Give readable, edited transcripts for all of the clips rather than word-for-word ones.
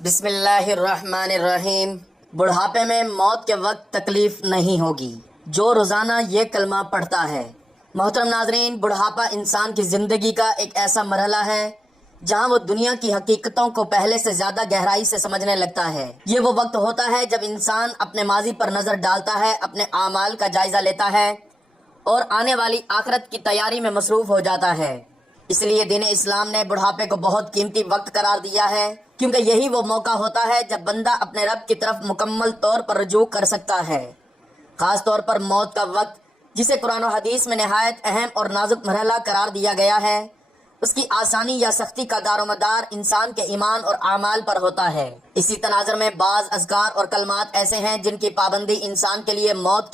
بسم اللہ الرحمن الرحیم۔ بڑھاپے میں موت کے وقت تکلیف نہیں ہوگی جو روزانہ یہ کلمہ پڑھتا ہے۔ محترم ناظرین، بڑھاپا انسان کی زندگی کا ایک ایسا مرحلہ ہے جہاں وہ دنیا کی حقیقتوں کو پہلے سے زیادہ گہرائی سے سمجھنے لگتا ہے۔ یہ وہ وقت ہوتا ہے جب انسان اپنے ماضی پر نظر ڈالتا ہے، اپنے اعمال کا جائزہ لیتا ہے اور آنے والی آخرت کی تیاری میں مصروف ہو جاتا ہے۔ اس لیے دین اسلام نے بڑھاپے کو بہت قیمتی وقت قرار دیا ہے، کیونکہ یہی وہ موقع ہوتا ہے جب بندہ اپنے رب کی طرف مکمل طور پر رجوع کر سکتا ہے۔ خاص طور پر موت کا وقت، جسے قرآن و حدیث میں نہایت اہم اور نازک مرحلہ قرار دیا گیا ہے، اس کی آسانی یا سختی کا دار و مدار انسان کے ایمان اور اعمال پر ہوتا ہے۔ اسی تناظر میں بعض اذکار اور کلمات ایسے ہیں جن کی پابندی انسان کے لیے موت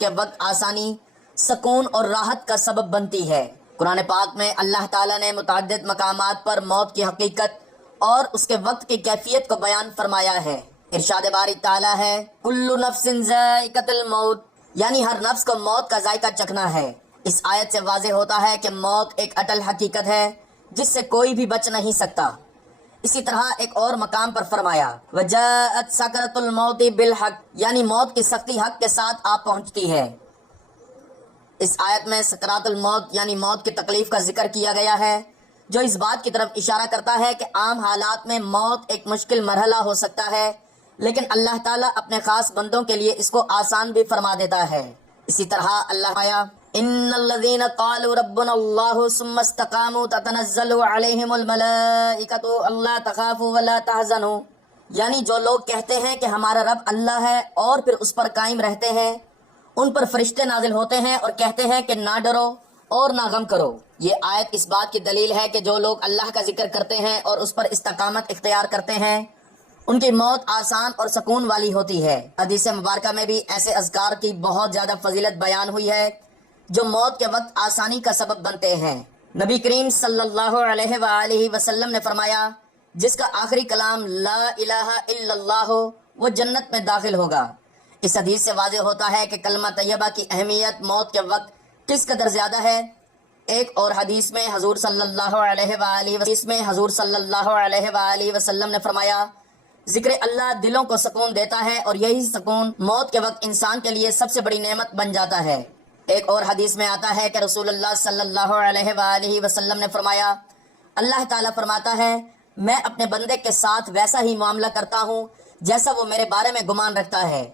کے وقت آسانی، سکون اور راحت کا سبب بنتی ہے۔ قرآن پاک میں اللہ تعالیٰ نے متعدد مقامات پر موت کی حقیقت اور اس کے وقت کی کیفیت کو بیان فرمایا ہے۔ ارشاد باری تعالیٰ ہے، کل نفس ذائقۃ الموت، یعنی ہر نفس کو موت کا ذائقہ چکھنا ہے۔ اس آیت سے واضح ہوتا ہے کہ موت ایک اٹل حقیقت ہے جس سے کوئی بھی بچ نہیں سکتا۔ اسی طرح ایک اور مقام پر فرمایا، وجاءت سکرۃ الموت بالحق، یعنی موت کی سختی حق کے ساتھ آ پہنچتی ہے۔ اس آیت میں سکرات الموت یعنی موت کی تکلیف کا ذکر کیا گیا ہے، جو اس بات کی طرف اشارہ کرتا ہے کہ عام حالات میں موت ایک مشکل مرحلہ ہو سکتا ہے، لیکن اللہ تعالیٰ اپنے خاص بندوں کے لیے اس کو آسان بھی فرما دیتا ہے۔ اسی طرح اللہ آیا، ان الذین قالوا ربنا اللہ ثم استقاموا تتنزل علیہم الملائکۃ الا تخافوا ولا تحزنوا، یعنی جو لوگ کہتے ہیں کہ ہمارا رب اللہ ہے اور پھر اس پر قائم رہتے ہیں، ان پر فرشتے نازل ہوتے ہیں اور کہتے ہیں کہ نہ ڈرو اور نہ غم کرو۔ یہ آیت اس بات کی دلیل ہے کہ جو لوگ اللہ کا ذکر کرتے ہیں اور اس پر استقامت اختیار کرتے ہیں، ان کی موت آسان اور سکون والی ہوتی ہے۔ حدیث مبارکہ میں بھی ایسے اذکار کی بہت زیادہ فضیلت بیان ہوئی ہے جو موت کے وقت آسانی کا سبب بنتے ہیں۔ نبی کریم صلی اللہ علیہ وآلہ وسلم نے فرمایا، جس کا آخری کلام لا الہ الا اللہ ہو وہ جنت میں داخل ہوگا۔ اس حدیث سے واضح ہوتا ہے کہ کلمہ طیبہ کی اہمیت موت کے وقت کس قدر زیادہ ہے۔ ایک اور حدیث میں حضور صلی اللہ علیہ وسلم نے فرمایا، ذکر اللہ دلوں کو سکون دیتا ہے اور یہی سکون موت کے وقت انسان کے لیے سب سے بڑی نعمت بن جاتا ہے۔ ایک اور حدیث میں آتا ہے کہ رسول اللہ صلی اللہ علیہ وآلہ وسلم نے فرمایا، اللہ تعالیٰ فرماتا ہے، میں اپنے بندے کے ساتھ ویسا ہی معاملہ کرتا ہوں جیسا وہ میرے بارے میں گمان رکھتا ہے،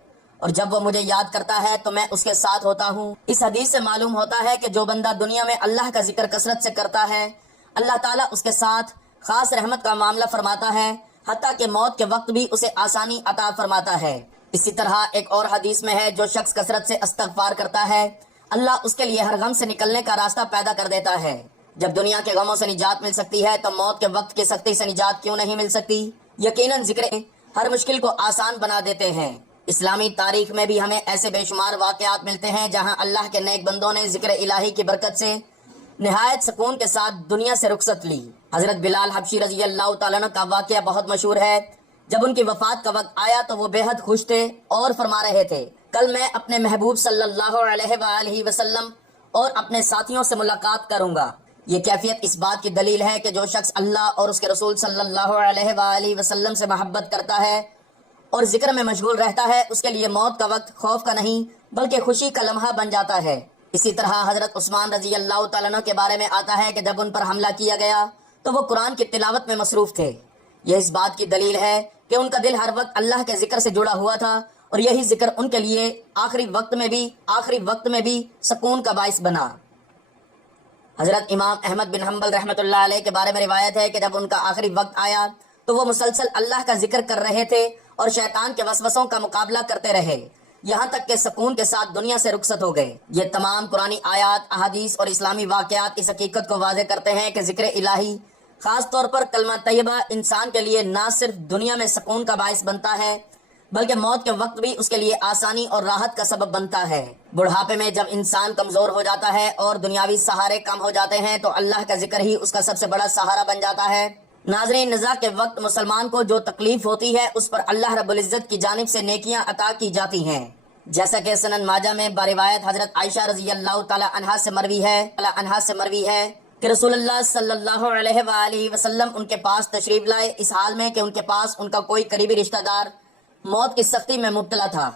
اور جب وہ مجھے یاد کرتا ہے تو میں اس کے ساتھ ہوتا ہوں۔ اس حدیث سے معلوم ہوتا ہے کہ جو بندہ دنیا میں اللہ کا ذکر کثرت سے کرتا ہے، اللہ تعالیٰ اس کے ساتھ خاص رحمت کا معاملہ فرماتا ہے، حتیٰ کہ موت کے وقت بھی اسے آسانی عطا فرماتا ہے۔ اسی طرح ایک اور حدیث میں ہے، جو شخص کثرت سے استغفار کرتا ہے، اللہ اس کے لیے ہر غم سے نکلنے کا راستہ پیدا کر دیتا ہے۔ جب دنیا کے غموں سے نجات مل سکتی ہے تو موت کے وقت کی سختی سے نجات کیوں نہیں مل سکتی؟ یقیناً ذکر ہر مشکل کو آسان بنا دیتے ہیں۔ اسلامی تاریخ میں بھی ہمیں ایسے بے شمار واقعات ملتے ہیں جہاں اللہ کے نیک بندوں نے ذکر الہی کی برکت سے نہایت سکون کے ساتھ دنیا سے رخصت لی۔ حضرت بلال حبشی رضی اللہ تعالیٰ عنہ کا واقعہ بہت مشہور ہے۔ جب ان کی وفات کا وقت آیا تو وہ بے حد خوش تھے اور فرما رہے تھے، کل میں اپنے محبوب صلی اللہ علیہ وآلہ وسلم اور اپنے ساتھیوں سے ملاقات کروں گا۔ یہ کیفیت اس بات کی دلیل ہے کہ جو شخص اللہ اور اس کے رسول صلی اللہ علیہ وآلہ وسلم سے محبت کرتا ہے اور ذکر میں مشغول رہتا ہے، اس کے لیے موت کا وقت خوف کا نہیں بلکہ خوشی کا لمحہ بن جاتا ہے۔ اسی طرح حضرت عثمان رضی اللہ تعالیٰ عنہ کے بارے میں آتا ہے کہ جب ان پر حملہ کیا گیا تو وہ قرآن کی تلاوت میں مصروف تھے۔ یہ اس بات کی دلیل ہے کہ ان کا دل ہر وقت اللہ کے ذکر سے جڑا ہوا تھا، اور یہی ذکر ان کے لیے آخری وقت میں بھی سکون کا باعث بنا۔ حضرت امام احمد بن حنبل رحمۃ اللہ علیہ کے بارے میں روایت ہے کہ جب ان کا آخری وقت آیا تو وہ مسلسل اللہ کا ذکر کر رہے تھے اور شیطان کے وسوسوں کا مقابلہ کرتے رہے، یہاں تک کہ سکون کے ساتھ دنیا سے رخصت ہو گئے۔ یہ تمام قرآنی آیات، احادیث اور اسلامی واقعات اس حقیقت کو واضح کرتے ہیں کہ ذکر الہی، خاص طور پر کلمہ طیبہ، انسان کے لیے نہ صرف دنیا میں سکون کا باعث بنتا ہے بلکہ موت کے وقت بھی اس کے لیے آسانی اور راحت کا سبب بنتا ہے۔ بڑھاپے میں جب انسان کمزور ہو جاتا ہے اور دنیاوی سہارے کم ہو جاتے ہیں تو اللہ کا ذکر ہی اس کا سب سے بڑا سہارا بن جاتا ہے۔ ناظرین، نزاع کے وقت مسلمان کو جو تکلیف ہوتی ہے اس پر اللہ رب العزت کی جانب سے نیکیاں عطا کی جاتی ہیں، جیسا کہ سنن ماجہ میں بروایت حضرت عائشہ رضی اللہ تعالی عنہا سے مروی ہے کہ رسول اللہ صلی اللہ علیہ وآلہ وسلم ان کے پاس تشریف لائے اس حال میں کہ ان کے پاس ان کا کوئی قریبی رشتہ دار موت کی سختی میں مبتلا تھا۔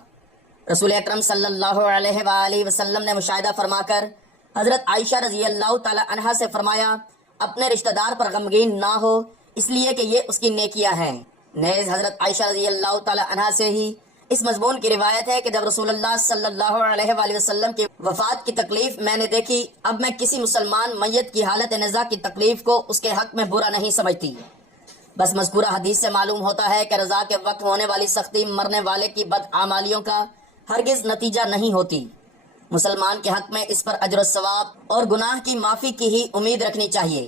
رسول اکرم صلی اللہ علیہ وآلہ وسلم نے مشاہدہ فرما کر حضرت عائشہ رضی اللہ تعالی عنہا سے فرمایا اپنے رشتہ دار پر غمگین نہ ہو اس لیے کہ یہ اس کی نیکیاں ہیں۔ نیز حضرت عائشہ رضی اللہ تعالی عنہا سے ہی اس مضمون کی روایت ہے کہ جب رسول اللہ صلی اللہ علیہ وآلہ وسلم کی وفات کی تکلیف میں نے دیکھی، اب میں کسی مسلمان میت کی حالت نزا کی تکلیف کو اس کے حق میں برا نہیں سمجھتی۔ بس مذکورہ حدیث سے معلوم ہوتا ہے کہ رضا کے وقت ہونے والی سختی مرنے والے کی بدعمالیوں کا ہرگز نتیجہ نہیں ہوتی۔ مسلمان کے حق میں اس پر اجر و ثواب اور گناہ کی معافی کی ہی امید رکھنی چاہیے۔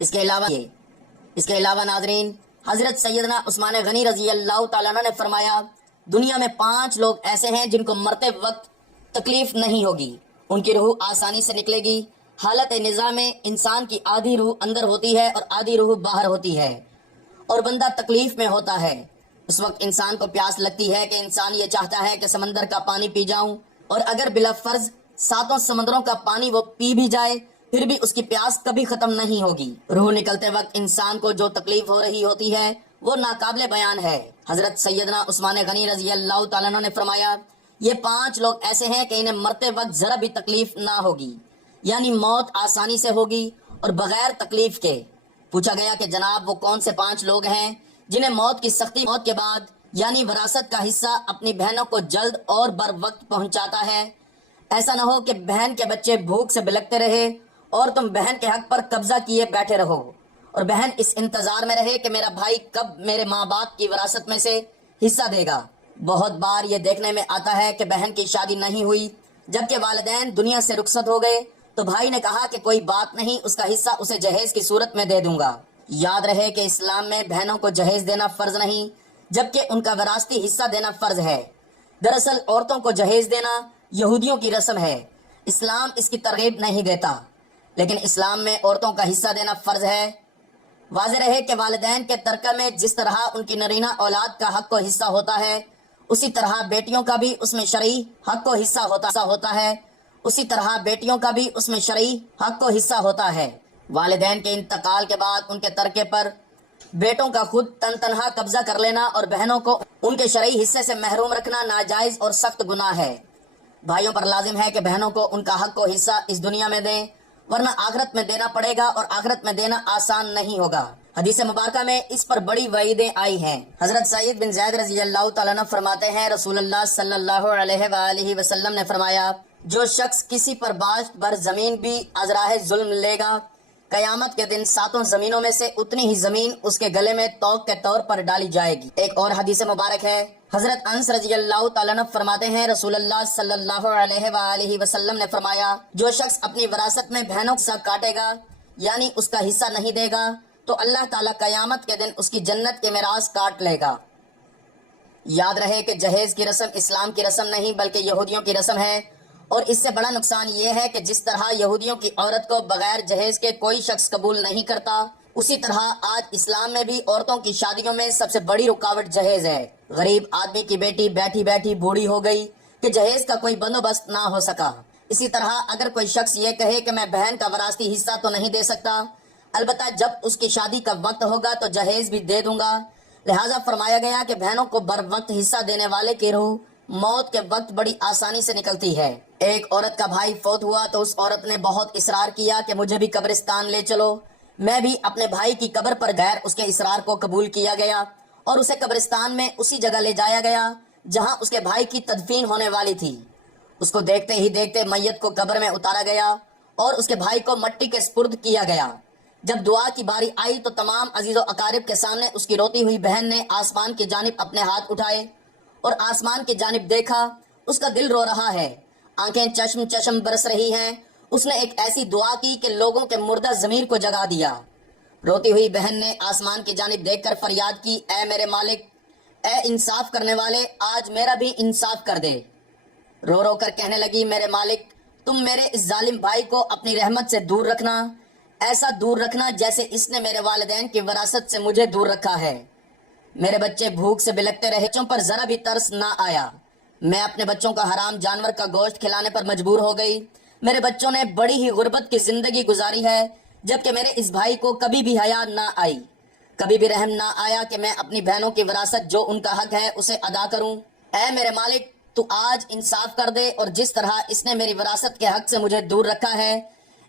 اس کے علاوہ ناظرین، حضرت سیدنا عثمان غنی رضی اللہ تعالیٰ عنہ نے فرمایا دنیا میں 5 لوگ ایسے ہیں جن کو مرتے وقت تکلیف نہیں ہوگی، ان کی روح آسانی سے نکلے گی۔ حالت نزا میں انسان کی آدھی روح اندر ہوتی ہے اور آدھی روح باہر ہوتی ہے اور بندہ تکلیف میں ہوتا ہے۔ اس وقت انسان کو پیاس لگتی ہے کہ انسان یہ چاہتا ہے کہ سمندر کا پانی پی جاؤں، اور اگر بلا فرض 7 سمندروں کا پانی وہ پی بھی جائے پھر بھی اس کی پیاس کبھی ختم نہیں ہوگی۔ روح نکلتے وقت انسان کو جو تکلیف ہو رہی ہوتی ہے وہ ناقابل بیان ہے۔ حضرت سیدنا عثمان غنی رضی اللہ تعالیٰ عنہ نے فرمایا یہ 5 لوگ ایسے ہیں کہ انہیں مرتے وقت ذرا بھی تکلیف نہ ہوگی، یعنی موت آسانی سے ہوگی اور بغیر تکلیف کے۔ پوچھا گیا کہ جناب وہ کون سے 5 لوگ ہیں جنہیں موت کی سختی موت کے بعد یعنی وراثت کا حصہ اپنی بہنوں کو جلد اور بر وقت پہنچاتا ہے؟ ایسا نہ ہو کہ بہن کے بچے بھوک سے بلکتے رہے اور تم بہن کے حق پر قبضہ کیے بیٹھے رہو، اور بہن اس انتظار میں رہے کہ میرا بھائی کب میرے ماں باپ کی وراثت میں سے حصہ دے گا۔ بہت بار یہ دیکھنے میں آتا ہے کہ بہن کی شادی نہیں ہوئی، جبکہ والدین دنیا سے رخصت ہو گئے تو بھائی نے کہا کہ کوئی بات نہیں، اس کا حصہ اسے جہیز کی صورت میں دے دوں گا۔ یاد رہے کہ اسلام میں بہنوں کو جہیز دینا فرض نہیں، جبکہ ان کا وراثتی حصہ دینا فرض ہے۔ دراصل عورتوں کو جہیز دینا یہودیوں کی رسم ہے، اسلام اس کی ترغیب نہیں دیتا، لیکن اسلام میں عورتوں کا حصہ دینا فرض ہے۔ واضح رہے کہ والدین کے ترکہ میں جس طرح ان کی نرینہ اولاد کا حق و حصہ ہوتا ہے، اسی طرح بیٹیوں کا بھی اس میں شرعی حق و حصہ ہوتا ہے اسی طرح بیٹیوں کا بھی اس میں شرعی حق و حصہ ہوتا ہے۔ والدین کے انتقال کے بعد ان کے ترکے پر بیٹوں کا خود تنہا قبضہ کر لینا اور بہنوں کو ان کے شرعی حصے سے محروم رکھنا ناجائز اور سخت گناہ ہے۔ بھائیوں پر لازم ہے کہ بہنوں کو ان کا حق و حصہ اس دنیا میں دیں، ورنہ آخرت میں دینا پڑے گا، اور آخرت میں دینا آسان نہیں ہوگا۔ حدیث مبارکہ میں اس پر بڑی وعیدیں آئی ہیں۔ حضرت سعید بن زید رضی اللہ تعالیٰ عنہ فرماتے ہیں رسول اللہ صلی اللہ علیہ وآلہ وسلم نے فرمایا جو شخص کسی پر باشت بر زمین بھی ازراہ ظلم لے گا، قیامت کے دن 7 زمینوں میں سے اتنی ہی زمین اس کے گلے میں توق کے طور پر ڈالی جائے گی۔ ایک اور حدیث مبارک ہے، حضرت انس رضی اللہ تعالیٰ عنہ فرماتے ہیں رسول اللہ صلی اللہ علیہ وآلہ وسلم نے فرمایا جو شخص اپنی وراثت میں بہنوں کا حصہ کاٹے گا یعنی اس کا حصہ نہیں دے گا تو اللہ تعالیٰ قیامت کے دن اس کی جنت کے میراث کاٹ لے گا۔ یاد رہے کہ جہیز کی رسم اسلام کی رسم نہیں بلکہ یہودیوں کی رسم ہے، اور اس سے بڑا نقصان یہ ہے کہ جس طرح یہودیوں کی عورت کو بغیر جہیز کے کوئی شخص قبول نہیں کرتا، اسی طرح آج اسلام میں بھی عورتوں کی شادیوں میں سب سے بڑی رکاوٹ جہیز ہے۔ غریب آدمی کی بیٹی بیٹھی بیٹھی بوڑھی ہو گئی کہ جہیز کا کوئی بندوبست نہ ہو سکا۔ اسی طرح اگر کوئی شخص یہ کہے کہ میں بہن کا وراثتی حصہ تو نہیں دے سکتا، البتہ جب اس کی شادی کا وقت ہوگا تو جہیز بھی دے دوں گا، لہٰذا فرمایا گیا کہ بہنوں کو بر وقت حصہ دینے والے کی روح موت کے وقت بڑی آسانی سے نکلتی ہے۔ ایک عورت کا بھائی فوت ہوا تو اس عورت نے بہت اصرار کیا کہ مجھے بھی قبرستان لے چلو۔ میں بھی اپنے بھائی کی قبر پر غیر اس کے اصرار کو قبول کیا گیا اور اسے قبرستان میں اسی جگہ لے جایا گیا جہاں اس کے بھائی کی تدفین ہونے والی تھی۔ اس کو دیکھتے ہی دیکھتے میت کو قبر میں اتارا گیا اور اس کے بھائی کو مٹی کے سپرد کیا گیا۔ جب دعا کی باری آئی تو تمام عزیز و اقارب کے سامنے اس کی روتی ہوئی بہن نے آسمان کی جانب اپنے ہاتھ اٹھائے اور آسمان کی جانب دیکھا، اس کا دل رو رہا ہے، آنکھیں چشم چشم برس رہی ہیں۔ اس نے ایک ایسی دعا کی کہ لوگوں کے مردہ ضمیر کو جگا دیا۔ روتی ہوئی بہن نے آسمان کی جانب دیکھ کر فریاد کی، اے میرے مالک، اے انصاف کرنے والے، آج میرا بھی انصاف کر دے۔ رو رو کر کہنے لگی، میرے مالک، تم میرے اس ظالم بھائی کو اپنی رحمت سے دور رکھنا، ایسا دور رکھنا جیسے اس نے میرے والدین کی وراثت سے مجھے دور رکھا ہے۔ میرے بچے بھوک سے بلکتے رہے، بچوں پر ذرا بھی ترس نہ آیا۔ میں اپنے بچوں کا حرام جانور کا گوشت کھلانے پر مجبور ہو گئی۔ میرے بچوں نے بڑی ہی غربت کی زندگی گزاری ہے، جبکہ میرے اس بھائی کو کبھی بھی حیا نہ آئی، کبھی بھی رحم نہ آیا کہ میں اپنی بہنوں کی وراثت جو ان کا حق ہے اسے ادا کروں۔ اے میرے مالک، تو آج انصاف کر دے، اور جس طرح اس نے میری وراثت کے حق سے مجھے دور رکھا ہے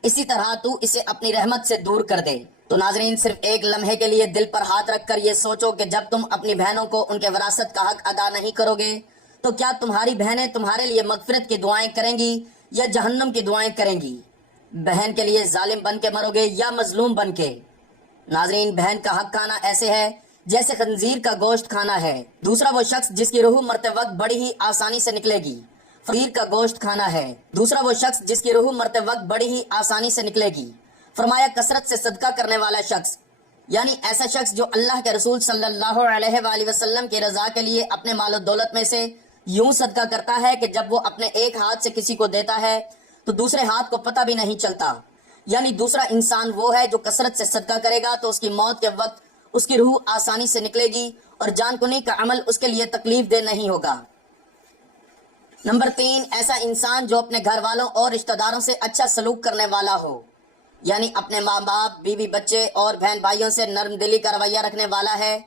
اسی طرح تو اسے اپنی رحمت سے دور کر دے۔ تو ناظرین، صرف ایک لمحے کے لیے دل پر ہاتھ رکھ کر یہ سوچو کہ جب تم اپنی بہنوں کو ان کے وراثت کا حق ادا نہیں کرو گے تو کیا تمہاری بہنیں تمہارے لیے مغفرت کی دعائیں کریں گی یا جہنم کی دعائیں کریں گی؟ بہن کے لیے ظالم بن کے مرو گے یا مظلوم بن کے؟ ناظرین، بہن کا حق کھانا ایسے ہے جیسے خنزیر کا گوشت کھانا ہے۔ دوسرا وہ شخص جس کی روح مرتے وقت بڑی ہی آسانی سے نکلے گی، خنزیر کا گوشت کھانا ہے۔ دوسرا وہ شخص جس کی روح مرتے وقت بڑی ہی آسانی سے نکلے گی، فرمایا کثرت سے صدقہ کرنے والا شخص، یعنی ایسا شخص جو اللہ کے رسول صلی اللہ علیہ وآلہ وسلم کی رضا کے لیے اپنے مال و دولت میں سے یوں صدقہ کرتا ہے کہ جب وہ اپنے ایک ہاتھ سے کسی کو دیتا ہے تو دوسرے ہاتھ کو پتہ بھی نہیں چلتا۔ یعنی دوسرا انسان وہ ہے جو کثرت سے صدقہ کرے گا تو اس کی موت کے وقت اس کی روح آسانی سے نکلے گی اور جان کنی کا عمل اس کے لیے تکلیف دہ نہیں ہوگا۔ نمبر 3، ایسا انسان جو اپنے گھر والوں اور رشتہ داروں سے اچھا سلوک کرنے والا ہو، یعنی اپنے ماں باپ، بیوی بچے اور بہن بھائیوں سے نرم دلی کا رویہ رکھنے والا ہے،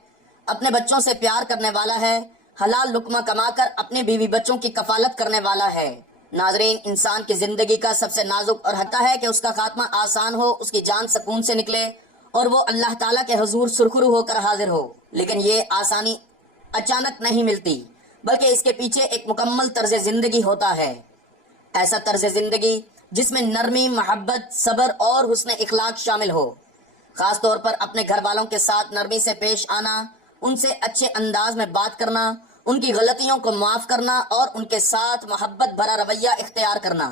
اپنے بچوں سے پیار کرنے والا ہے، حلال لقمہ کما کر اپنے بیوی بچوں کی کفالت کرنے والا ہے۔ ناظرین، انسان کی زندگی کا سب سے نازک اور حق ہے کہ اس کا خاتمہ آسان ہو، اس کی جان سکون سے نکلے اور وہ اللہ تعالیٰ کے حضور سرخرو ہو کر حاضر ہو۔ لیکن یہ آسانی اچانک نہیں ملتی، بلکہ اس کے پیچھے ایک مکمل طرز زندگی ہوتا ہے۔ ایسا طرز زندگی جس میں نرمی، محبت، صبر اور حسن اخلاق شامل ہو، خاص طور پر اپنے گھر والوں کے ساتھ نرمی سے پیش آنا، ان سے اچھے انداز میں بات کرنا، ان کی غلطیوں کو معاف کرنا اور ان کے ساتھ محبت بھرا رویہ اختیار کرنا۔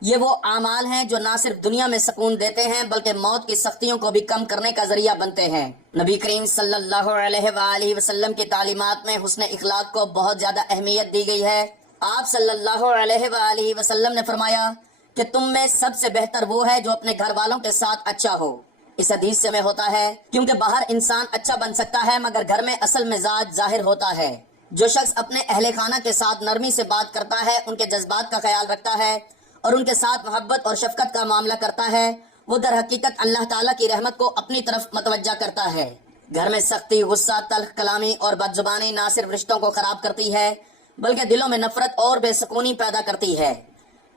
یہ وہ اعمال ہیں جو نہ صرف دنیا میں سکون دیتے ہیں بلکہ موت کی سختیوں کو بھی کم کرنے کا ذریعہ بنتے ہیں۔ نبی کریم صلی اللہ علیہ وآلہ وسلم کی تعلیمات میں حسن اخلاق کو بہت زیادہ اہمیت دی گئی ہے۔ آپ صلی اللہ علیہ وآلہ وسلم نے فرمایا کہ تم میں سب سے بہتر وہ ہے جو اپنے گھر والوں کے ساتھ اچھا ہو۔ اس حدیث سے میں ہوتا ہے کیونکہ باہر انسان اچھا بن سکتا ہے مگر گھر میں اصل مزاج ظاہر ہوتا ہے۔ جو شخص اپنے اہل خانہ کے ساتھ نرمی سے بات کرتا ہے، ان کے جذبات کا خیال رکھتا ہے اور ان کے ساتھ محبت اور شفقت کا معاملہ کرتا ہے، وہ در حقیقت اللہ تعالیٰ کی رحمت کو اپنی طرف متوجہ کرتا ہے۔ گھر میں سختی، غصہ، تلخ کلامی اور بد زبانی نہ صرف رشتوں کو خراب کرتی ہے بلکہ دلوں میں نفرت اور بے سکونی پیدا کرتی ہے۔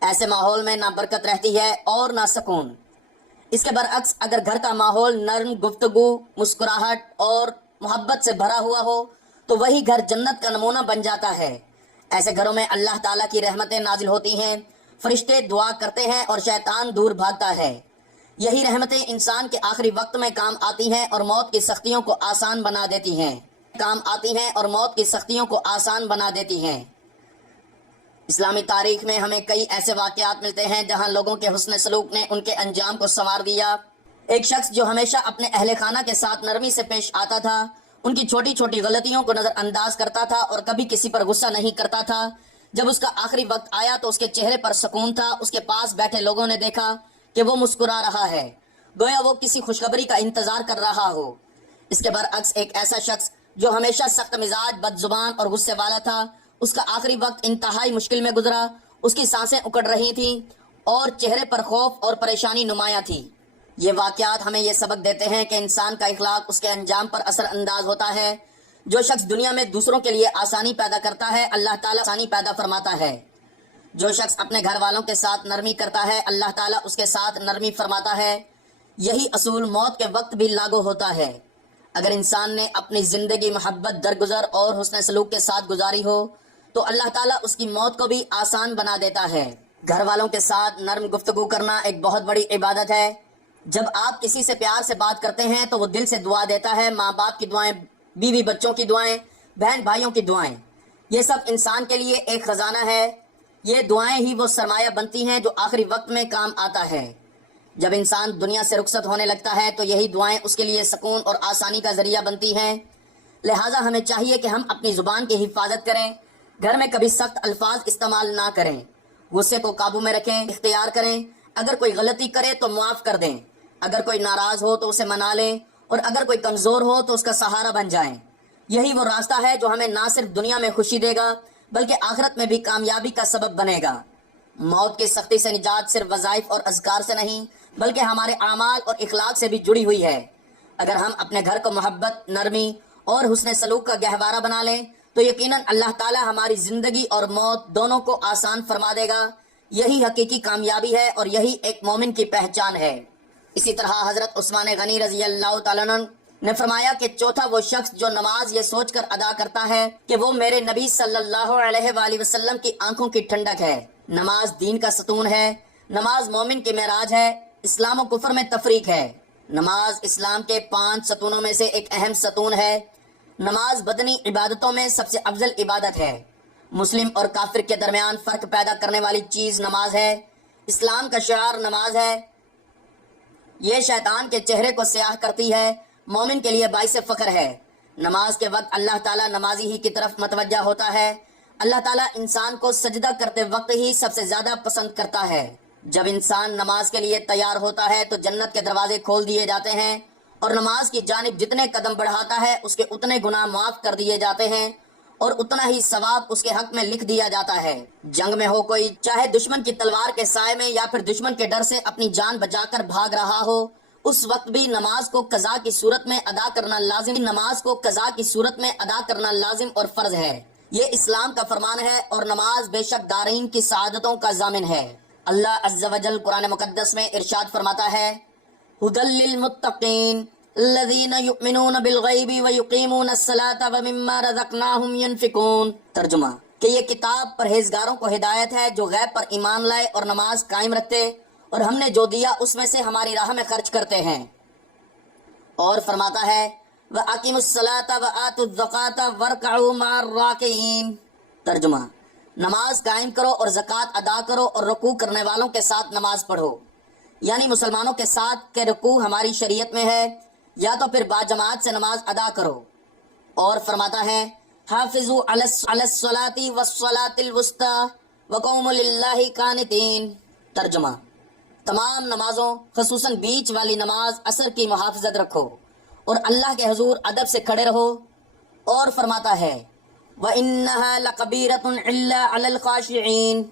ایسے ماحول میں نہ برکت رہتی ہے اور نہ سکون۔ اس کے برعکس اگر گھر کا ماحول نرم گفتگو، مسکراہٹ اور محبت سے بھرا ہوا ہو تو وہی گھر جنت کا نمونہ بن جاتا ہے۔ ایسے گھروں میں اللہ تعالیٰ کی رحمتیں نازل ہوتی ہیں، فرشتے دعا کرتے ہیں اور شیطان دور بھاگتا ہے۔ یہی رحمتیں انسان کے آخری وقت میں کام آتی ہیں اور موت کی سختیوں کو آسان بنا دیتی ہیں۔ اسلامی تاریخ میں ہمیں کئی ایسے واقعات ملتے ہیں جہاں لوگوں کے حسن سلوک نے ان کے انجام کو سنوار دیا۔ ایک شخص جو ہمیشہ اپنے اہل خانہ کے ساتھ نرمی سے پیش آتا تھا، ان کی چھوٹی چھوٹی غلطیوں کو نظر انداز کرتا تھا اور کبھی کسی پر غصہ نہیں کرتا تھا، جب اس کا آخری وقت آیا تو اس کے چہرے پر سکون تھا۔ اس کے پاس بیٹھے لوگوں نے دیکھا کہ وہ مسکرا رہا ہے، گویا وہ کسی خوشخبری کا انتظار کر رہا ہو۔ اس کے برعکس ایک ایسا شخص جو ہمیشہ سخت مزاج، بد زبان اور غصے والا تھا، اس کا آخری وقت انتہائی مشکل میں گزرا۔ اس کی سانسیں اکڑ رہی تھیں اور چہرے پر خوف اور پریشانی نمایاں تھی۔ یہ واقعات ہمیں یہ سبق دیتے ہیں کہ انسان کا اخلاق اس کے انجام پر اثر انداز ہوتا ہے۔ جو شخص دنیا میں دوسروں کے لیے آسانی پیدا کرتا ہے، اللہ تعالیٰ آسانی پیدا فرماتا ہے۔ جو شخص اپنے گھر والوں کے ساتھ نرمی کرتا ہے، اللہ تعالیٰ اس کے ساتھ نرمی فرماتا ہے۔ یہی اصول موت کے وقت بھی لاگو ہوتا ہے۔ اگر انسان نے اپنی زندگی محبت، درگزر اور حسن سلوک کے ساتھ گزاری ہو تو اللہ تعالیٰ اس کی موت کو بھی آسان بنا دیتا ہے۔ گھر والوں کے ساتھ نرم گفتگو کرنا ایک بہت بڑی عبادت ہے۔ جب آپ کسی سے پیار سے بات کرتے ہیں تو وہ دل سے دعا دیتا ہے۔ ماں باپ کی دعائیں، بیوی بچوں کی دعائیں، بہن بھائیوں کی دعائیں، یہ سب انسان کے لیے ایک خزانہ ہے۔ یہ دعائیں ہی وہ سرمایہ بنتی ہیں جو آخری وقت میں کام آتا ہے۔ جب انسان دنیا سے رخصت ہونے لگتا ہے تو یہی دعائیں اس کے لیے سکون اور آسانی کا ذریعہ بنتی ہیں۔ لہٰذا ہمیں چاہیے کہ ہم اپنی زبان کی حفاظت کریں، گھر میں کبھی سخت الفاظ استعمال نہ کریں، غصے کو قابو میں رکھیں، اختیار کریں۔ اگر کوئی غلطی کرے تو معاف کر دیں، اگر کوئی ناراض ہو تو اسے منا لیں، اور اگر کوئی کمزور ہو تو اس کا سہارا بن جائیں۔ یہی وہ راستہ ہے جو ہمیں نہ صرف دنیا میں خوشی دے گا بلکہ آخرت میں بھی کامیابی کا سبب بنے گا۔ موت کی سختی سے نجات صرف وظائف اور اذکار سے نہیں بلکہ ہمارے اعمال اور اخلاق سے بھی جڑی ہوئی ہے۔ اگر ہم اپنے گھر کو محبت، نرمی اور حسن سلوک کا گہوارہ بنا لیں تو یقیناً اللہ تعالی ہماری زندگی اور موت دونوں کو آسان فرما دے گا۔ یہی حقیقی کامیابی ہے اور یہی ایک مومن کی پہچان ہے۔ اسی طرح حضرت عثمان غنی رضی اللہ تعالیٰ عنہ نے فرمایا کہ چوتھا وہ شخص جو نماز یہ سوچ کر ادا کرتا ہے کہ وہ میرے نبی صلی اللہ علیہ وآلہ وسلم کی آنکھوں کی ٹھنڈک ہے۔ نماز دین کا ستون ہے، نماز مومن کی معراج ہے، اسلام و کفر میں تفریق ہے۔ نماز اسلام کے 5 ستونوں میں سے ایک اہم ستون ہے۔ نماز بدنی عبادتوں میں سب سے افضل عبادت ہے۔ مسلم اور کافر کے درمیان فرق پیدا کرنے والی چیز نماز ہے۔ اسلام کا شعار نماز ہے۔ یہ شیطان کے چہرے کو سیاہ کرتی ہے، مومن کے لیے باعث فخر ہے۔ نماز کے وقت اللہ تعالیٰ نمازی ہی کی طرف متوجہ ہوتا ہے۔ اللہ تعالیٰ انسان کو سجدہ کرتے وقت ہی سب سے زیادہ پسند کرتا ہے۔ جب انسان نماز کے لیے تیار ہوتا ہے تو جنت کے دروازے کھول دیے جاتے ہیں اور نماز کی جانب جتنے قدم بڑھاتا ہے اس کے اتنے گناہ معاف کر دیے جاتے ہیں اور اتنا ہی ثواب اس کے حق میں لکھ دیا جاتا ہے۔ جنگ میں ہو کوئی، چاہے دشمن کی تلوار کے سائے میں یا پھر دشمن کے ڈر سے اپنی جان بچا کر بھاگ رہا ہو، اس وقت بھی نماز کو قضا کی صورت میں ادا کرنا لازم اور فرض ہے۔ یہ اسلام کا فرمان ہے اور نماز بے شک دارین کی سعادتوں کا ضامن ہے۔ اللہ عز و جل قرآن مقدس میں ارشاد فرماتا ہے، ھدی للمتقین الذین یؤمنون بالغیب ویقیمون الصلاۃ ومما رزقناہم ینفقون۔ ترجمہ کہ یہ کتاب پرہیزگاروں کو ہدایت ہے جو غیب پر ایمان لائے اور نماز قائم رکھتے اور ہم نے جو دیا اس میں سے ہماری راہ میں خرچ کرتے ہیں۔ اور فرماتا ہے وَأَقِیمُوا الصَّلَاةَ وَآتُوا الزَّکَاةَ وَارْکَعُوا مَعَ الرَّاکعِینَ۔ ترجمہ نماز قائم کرو اور زکوٰۃ ادا کرو اور رکوع کرنے والوں کے ساتھ نماز پڑھو، یعنی مسلمانوں کے ساتھ کہ رکوع ہماری شریعت میں ہے، یا تو پھر باجماعت سے نماز ادا کرو۔ اور فرماتا ہے حافظوا علی الصلاۃ والصلاۃ الوسطی وقوموا للہ قانتین۔ ترجمہ تمام نمازوں خصوصاً بیچ والی نماز عصر کی محافظت رکھو اور اللہ کے حضور ادب سے کھڑے رہو۔ اور فرماتا ہے وَإِنَّهَا لَكَبِيرَةٌ إِلَّا عَلَى الْخَاشِعِينَ۔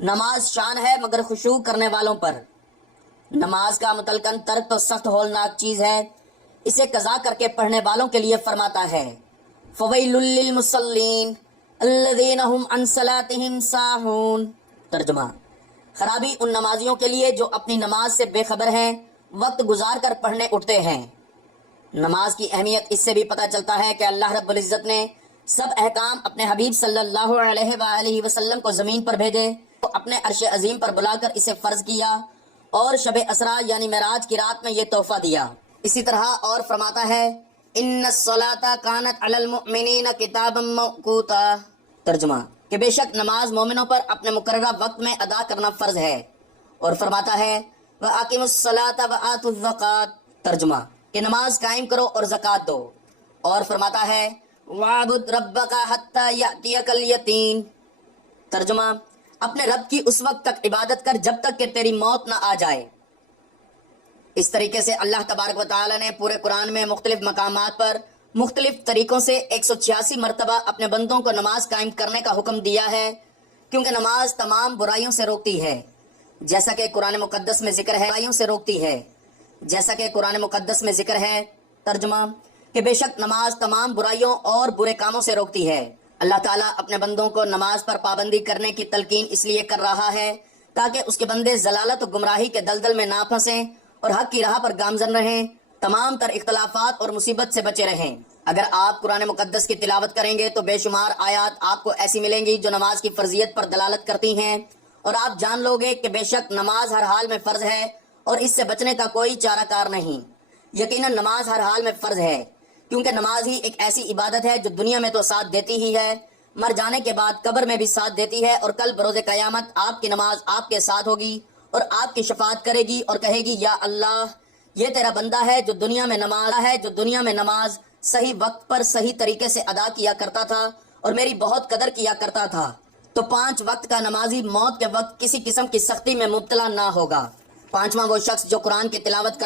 نماز شان ہے مگر خشوع کرنے والوں پر۔ نماز کا متلقن ترک تو سخت ہولناک چیز ہے، اسے قضا کر کے پڑھنے والوں کے لیے فرماتا ہے فَوَيْلٌ لِّلْمُصَلِّينَ الَّذِينَ هُمْ عَنْ صَلَاتِهِمْ سَاهُونَ۔ ترجمہ خرابی ان نمازیوں کے لیے جو اپنی نماز سے بے خبر ہیں، وقت گزار کر پڑھنے اٹھتے ہیں۔ نماز کی اہمیت اس سے بھی پتہ چلتا ہے کہ اللہ رب العزت نے سب احکام اپنے حبیب صلی اللہ علیہ وآلہ وسلم کو زمین پر بھیجے، تو اپنے عرش عظیم پر بلا کر اسے فرض کیا اور شب اسرا یعنی معراج کی رات میں یہ تحفہ دیا۔ اسی طرح اور فرماتا ہے ان الصلاۃ کانت علی المؤمنین کتابا موقوتا۔ ترجمہ کہ بے شک نماز مومنوں پر اپنے مقررہ وقت میں ادا کرنا فرض ہے۔ اور فرماتا ہے وَأَقِیمُوا الصَّلَاةَ وَآتُوا الزَّکَاةَ۔ ترجمہ کہ نماز قائم کرو اور زکوٰۃ دو۔ اور فرماتا ہے وَاعْبُدْ رَبَّكَ حَتَّى يَأْتِيَكَ الْیَقِین۔ ترجمہ اپنے رب کی اس وقت تک عبادت کر جب تک کہ تیری موت نہ آ جائے۔ اس طریقے سے اللہ تبارک و تعالی نے پورے قرآن میں مختلف مقامات پر مختلف طریقوں سے 186 مرتبہ اپنے بندوں کو نماز قائم کرنے کا حکم دیا ہے، کیونکہ نماز تمام برائیوں سے روکتی ہے، جیسا کہ قرآن مقدس میں ذکر ہے، برائیوں سے روکتی ہے جیسا کہ قرآن مقدس میں ذکر ہے۔ ترجمہ کہ بے شک نماز تمام برائیوں اور برے کاموں سے روکتی ہے۔ اللہ تعالیٰ اپنے بندوں کو نماز پر پابندی کرنے کی تلقین اس لیے کر رہا ہے تاکہ اس کے بندے ضلالت و گمراہی کے دلدل میں نہ پھنسیں اور حق کی راہ پر گامزن رہیں، تمام تر اختلافات اور مصیبت سے بچے رہیں۔ اگر آپ قرآن مقدس کی تلاوت کریں گے تو بے شمار آیات آپ کو ایسی ملیں گی جو نماز کی فرضیت پر دلالت کرتی ہیں، اور آپ جان لو گے کہ بے شک نماز ہر حال میں فرض ہے اور اس سے بچنے کا کوئی چارہ کار نہیں۔ یقیناً نماز ہر حال میں فرض ہے، کیونکہ نماز ہی ایک ایسی عبادت ہے جو دنیا میں تو ساتھ دیتی ہی ہے، مر جانے کے بعد قبر میں بھی ساتھ دیتی ہے، اور کل بروز قیامت آپ کی نماز آپ کے ساتھ ہوگی اور آپ کی شفاعت کرے گی اور کہے گی یا اللہ یہ تیرا بندہ ہے جو دنیا میں نماز صحیح وقت پر صحیح طریقے سے ادا کیا کرتا تھا اور میری بہت قدر کیا کرتا تھا، تو 5 وقت کا نمازی موت کے وقت کسی قسم کی سختی میں مبتلا نہ ہوگا۔ پانچواں وہ شخص جو قرآن کی تلاوت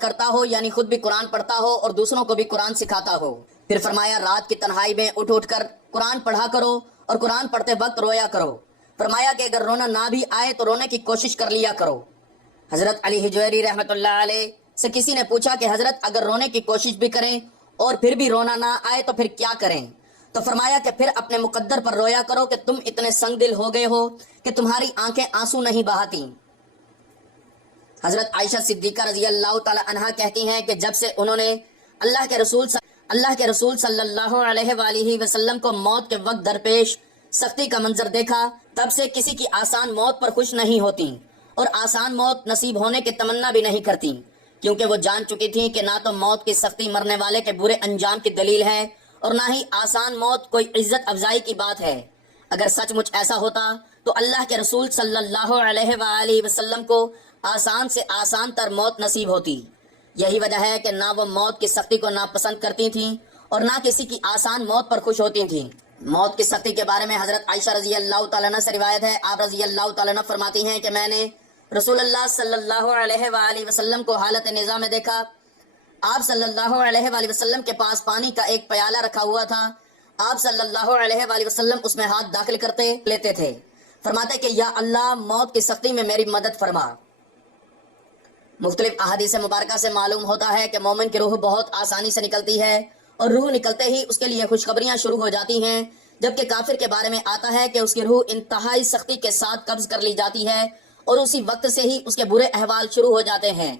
کرتا ہو یعنی خود بھی قرآن پڑھتا ہو اور دوسروں کو بھی قرآن سکھاتا ہو۔ پھر فرمایا رات کی تنہائی میں اٹھ کر قرآن پڑھا کرو اور قرآن پڑھتے وقت رویا کرو، فرمایا کہ اگر رونا نہ بھی آئے تو رونے کی کوشش کر لیا کرو۔ حضرت علی حجویری رحمۃ اللہ علیہ سے کسی نے پوچھا کہ حضرت اگر رونے کی کوشش بھی کریں اور پھر بھی رونا نہ آئے تو پھر کیا کریں؟ تو فرمایا کہ پھر اپنے مقدر پر رویا کرو کہ تم اتنے سنگ دل ہو گئے ہو کہ تمہاری آنکھیں آنسو نہیں بہاتی۔ حضرت عائشہ صدیقہ رضی اللہ تعالی عنہا کہتی ہیں کہ جب سے انہوں نے اللہ کے رسول صلی اللہ علیہ وآلہ وسلم کو موت کے وقت درپیش سختی کا منظر دیکھا، تب سے کسی کی آسان موت پر خوش نہیں ہوتی اور آسان موت نصیب ہونے کی تمنا بھی نہیں کرتی، کیونکہ وہ جان چکی تھی کہ نہ تو موت کی سختی مرنے والے کے برے انجام کی دلیل ہے اور نہ ہی آسان موت کوئی عزت افزائی کی بات ہے۔ اگر سچ مچ ایسا ہوتا تو اللہ کے رسول صلی اللہ علیہ وآلہ وسلم کو آسان سے آسان تر موت نصیب ہوتی۔ یہی وجہ ہے کہ نہ وہ موت کی سختی کو ناپسند کرتی تھیں اور نہ کسی کی آسان موت پر خوش ہوتی تھیں۔ موت کی سختی کے بارے میں حضرت عائشہ رضی اللہ تعالیٰ عنہ سے روایت ہے، آپ رضی اللہ تعالیٰ عنہ فرماتی ہیں کہ میں نے رسول اللہ صلی اللہ علیہ وآلہ وسلم کو حالت نزاع میں دیکھا۔ آپ صلی اللہ علیہ وآلہ وسلم کے پاس پانی کا ایک پیالہ رکھا ہوا تھا۔ آپ صلی اللہ علیہ وآلہ وسلم اس میں ہاتھ داخل کرتے لیتے تھے، فرماتے کہ یا اللہ موت کی سختی میں میری مدد فرما۔ مختلف احادیث مبارکہ سے معلوم ہوتا ہے کہ مومن کی روح بہت آسانی سے نکلتی ہے اور روح نکلتے ہی اس کے لیے خوشخبریاں شروع ہو جاتی ہیں، جبکہ کافر کے بارے میں آتا ہے کہ اس کی روح انتہائی سختی کے ساتھ قبض کر لی جاتی ہے اور اسی وقت سے ہی اس کے برے احوال شروع ہو جاتے ہیں۔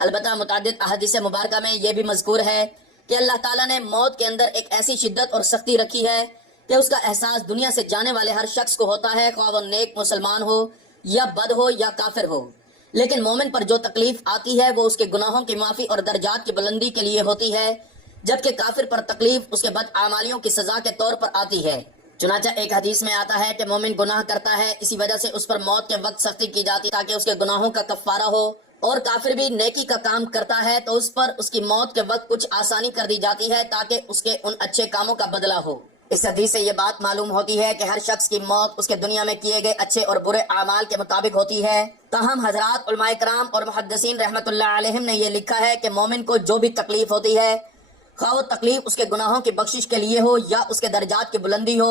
البتہ متعدد احادیث مبارکہ میں یہ بھی مذکور ہے کہ اللہ تعالیٰ نے موت کے اندر ایک ایسی شدت اور سختی رکھی ہے کہ اس کا احساس دنیا سے جانے والے ہر شخص کو ہوتا ہے، خواہ وہ نیک مسلمان ہو یا بد ہو یا کافر ہو۔ لیکن مومن پر جو تکلیف آتی ہے وہ اس کے گناہوں کی معافی اور درجات کی بلندی کے لیے ہوتی ہے، جبکہ کافر پر تکلیف اس کے بد اعمالیوں کی سزا کے طور پر آتی ہے۔ چنانچہ ایک حدیث میں آتا ہے کہ مومن گناہ کرتا ہے، اسی وجہ سے اس پر موت کے وقت سختی کی جاتی تاکہ اس کے گناہوں کا کفارہ ہو، اور کافر بھی نیکی کا کام کرتا ہے تو اس پر اس کی موت کے وقت کچھ آسانی کر دی جاتی ہے تاکہ اس کے ان اچھے کاموں کا بدلہ ہو۔ اس حدیث سے یہ بات معلوم ہوتی ہے کہ ہر شخص کی موت اس کے دنیا میں کیے گئے اچھے اور برے اعمال کے مطابق ہوتی ہے۔ تاہم حضرات علماء کرام اور محدثین رحمۃ اللہ علیہم نے یہ لکھا ہے کہ مومن کو جو بھی تکلیف ہوتی ہے، خواہ وہ تکلیف اس کے گناہوں کی بخشش کے لیے ہو یا اس کے درجات کی بلندی ہو،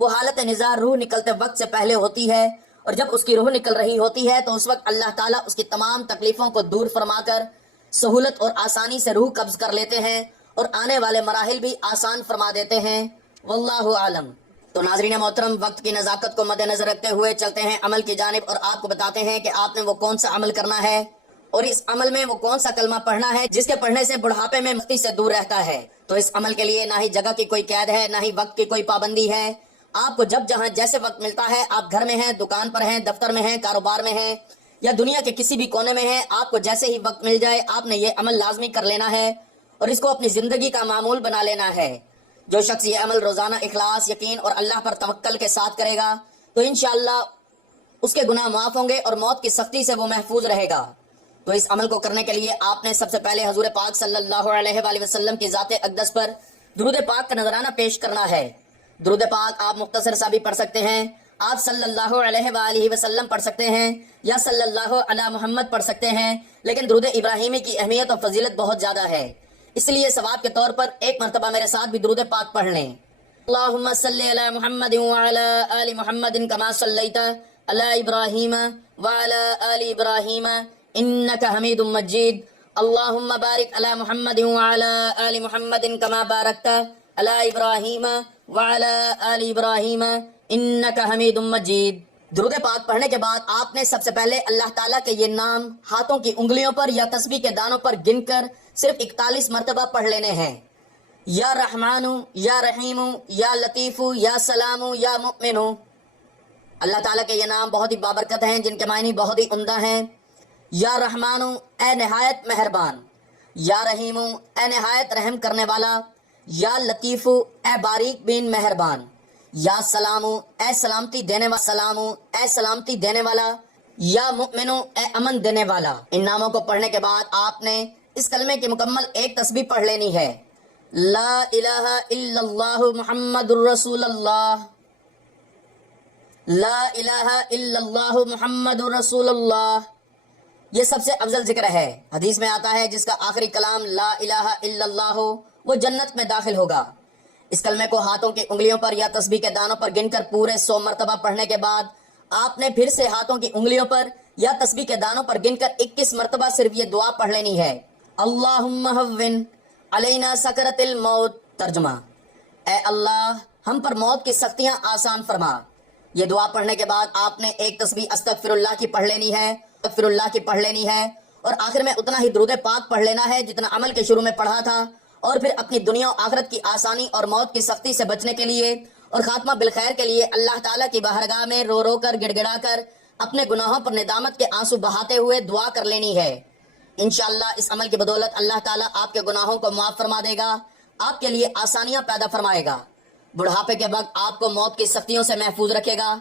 وہ حالت نزاع روح نکلتے وقت سے پہلے ہوتی ہے، اور جب اس کی روح نکل رہی ہوتی ہے تو اس وقت اللہ تعالیٰ اس کی تمام تکلیفوں کو دور فرما کر سہولت اور آسانی سے روح قبض کر لیتے ہیں اور آنے والے مراحل بھی آسان فرما دیتے ہیں۔ واللہ عالم۔ تو ناظرین محترم، وقت کی نزاکت کو مد نظر رکھتے ہوئے چلتے ہیں عمل کی جانب اور آپ کو بتاتے ہیں کہ آپ نے وہ کون سا عمل کرنا ہے اور اس عمل میں وہ کون سا کلمہ پڑھنا ہے جس کے پڑھنے سے بڑھاپے میں مختی سے دور رہتا ہے۔ تو اس عمل کے لیے نہ ہی جگہ کی کوئی قید ہے، نہ ہی وقت کی کوئی پابندی ہے۔ آپ کو جب جہاں جیسے وقت ملتا ہے، آپ گھر میں ہیں، دکان پر ہیں، دفتر میں ہیں، کاروبار میں ہیں یا دنیا کے کسی بھی کونے میں ہیں، آپ کو جیسے ہی وقت مل جائے آپ نے یہ عمل لازمی کر لینا ہے اور اس کو اپنی زندگی کا معمول بنا لینا ہے۔ جو شخص یہ عمل روزانہ اخلاص، یقین اور اللہ پر توکل کے ساتھ کرے گا تو انشاءاللہ اس کے گناہ معاف ہوں گے اور موت کی سختی سے وہ محفوظ رہے گا۔ تو اس عمل کو کرنے کے لیے آپ نے سب سے پہلے حضور پاک صلی اللہ علیہ وآلہ وسلم کی ذات اقدس پر درود پاک کا نذرانہ پیش کرنا ہے۔ درود پاک آپ مختصر سا بھی پڑھ سکتے ہیں، آپ صلی اللہ علیہ وآلہ وسلم پڑھ سکتے ہیں یا صلی اللہ علی محمد پڑھ سکتے ہیں، لیکن درود ابراہیمی کی اہمیت اور فضیلت بہت زیادہ ہے، اس لیے ثواب کے طور پر ایک مرتبہ میرے ساتھ بھی درود پاک پڑھ لیں۔ اللہم صلی علی محمد وعلی آل محمد کما صلیت علی ابراہیم وعلی آل ابراہیم انک حمید مجید۔ اللہم بارک علی محمد وعلی آل محمد کما بارکت علی ابراہیم وعلی آل ابراہیم انک حمید مجید۔ درود پاک پڑھنے کے بعد آپ نے سب سے پہلے اللہ تعالیٰ کے یہ نام ہاتھوں کی انگلیوں پر یا تسبیح کے دانوں پر گن کر صرف 41 مرتبہ پڑھ لینے ہیں۔ یا رحمان، یا رحیم، یا لطیف، یا سلام، یا مؤمن۔ اللہ تعالیٰ کے یہ نام بہت ہی بابرکت ہیں جن کے معنی بہت ہی عمدہ ہیں۔ یا رحمان، اے نہایت مہربان۔ یا رحیم، اے نہایت رحم کرنے والا۔ یا لطیف، اے باریک بین مہربان۔ یا سلام، اے سلامتی دینے والا۔ سلام، اے سلامتی دینے والا۔ یا مؤمن، اے امن دینے والا۔ ان ناموں کو پڑھنے کے بعد آپ نے اس کلمے کی مکمل ایک تسبیح پڑھ لینی ہے۔ لا الہ الا اللہ محمد الرسول اللہ۔ لا الہ الا اللہ محمد الرسول اللہ۔ یہ سب سے افضل ذکر ہے۔ حدیث میں آتا ہے جس کا آخری کلام لا الہ الا اللہ ہو وہ جنت میں داخل ہوگا۔ اس کلمے کو ہاتھوں کی انگلیوں پر یا تسبیح کے دانوں پر گن کر پورے 100 مرتبہ پڑھنے کے بعد آپ نے پھر سے ہاتھوں کی انگلیوں پر یا تسبیح کے دانوں پر گن کر 21 مرتبہ صرف یہ دعا پڑھ لینی ہے، اللہم ہون علینا سکرت الموت۔ ترجمہ: اے اللہ ہم پر موت کی سختیاں آسان فرما۔ یہ دعا پڑھنے کے بعد آپ نے ایک تسبیح استغفر اللہ کی پڑھ لینی ہے، استغفر اللہ کی پڑھ لینی ہے، اور آخر میں اتنا ہی درود پاک پڑھ لینا ہے جتنا عمل کے شروع میں پڑھا تھا، اور پھر اپنی دنیا و آخرت کی آسانی اور موت کی سختی سے بچنے کے لیے اور خاتمہ بالخیر کے لیے اللہ تعالیٰ کی بارگاہ میں رو رو کر گڑ گڑا کر اپنے گناہوں پر ندامت کے آنسو بہاتے ہوئے دعا کر لینی ہے۔ انشاءاللہ اس عمل کی بدولت اللہ تعالیٰ آپ کے گناہوں کو معاف فرما دے گا، آپ کے لیے آسانیاں پیدا فرمائے گا، بڑھاپے کے وقت آپ کو موت کی سختیوں سے محفوظ رکھے گا۔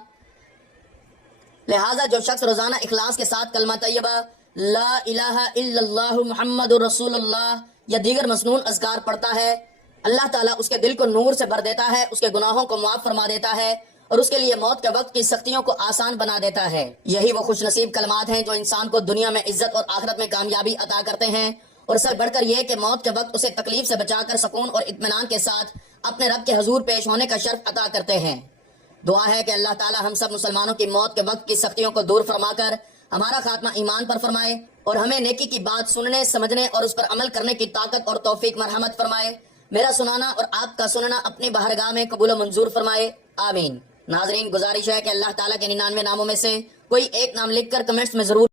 لہٰذا جو شخص روزانہ اخلاص کے ساتھ کلمہ طیبہ لا الہ الا اللہ محمد رسول اللہ یا دیگر مسنون اذکار پڑھتا ہے، اللہ تعالیٰ اس کے دل کو نور سے بھر دیتا ہے، اس کے گناہوں کو معاف فرما دیتا ہے اور اس کے لیے موت کے وقت کی سختیوں کو آسان بنا دیتا ہے۔ یہی وہ خوش نصیب کلمات ہیں جو انسان کو دنیا میں عزت اور آخرت میں کامیابی عطا کرتے ہیں، اور سب بڑھ کر یہ کہ موت کے وقت اسے تکلیف سے بچا کر سکون اور اطمینان کے ساتھ اپنے رب کے حضور پیش ہونے کا شرف عطا کرتے ہیں۔ دعا ہے کہ اللہ تعالیٰ ہم سب مسلمانوں کی موت کے وقت کی سختیوں کو دور فرما کر ہمارا خاتمہ ایمان پر فرمائے اور ہمیں نیکی کی بات سننے، سمجھنے اور اس پر عمل کرنے کی طاقت اور توفیق مرحمت فرمائے۔ میرا سنانا اور آپ کا سننا اپنی بارگاہ میں قبول و منظور فرمائے، آمین۔ ناظرین، گزارش ہے کہ اللہ تعالیٰ کے 99 ناموں میں سے کوئی ایک نام لکھ کر کمنٹس میں ضرور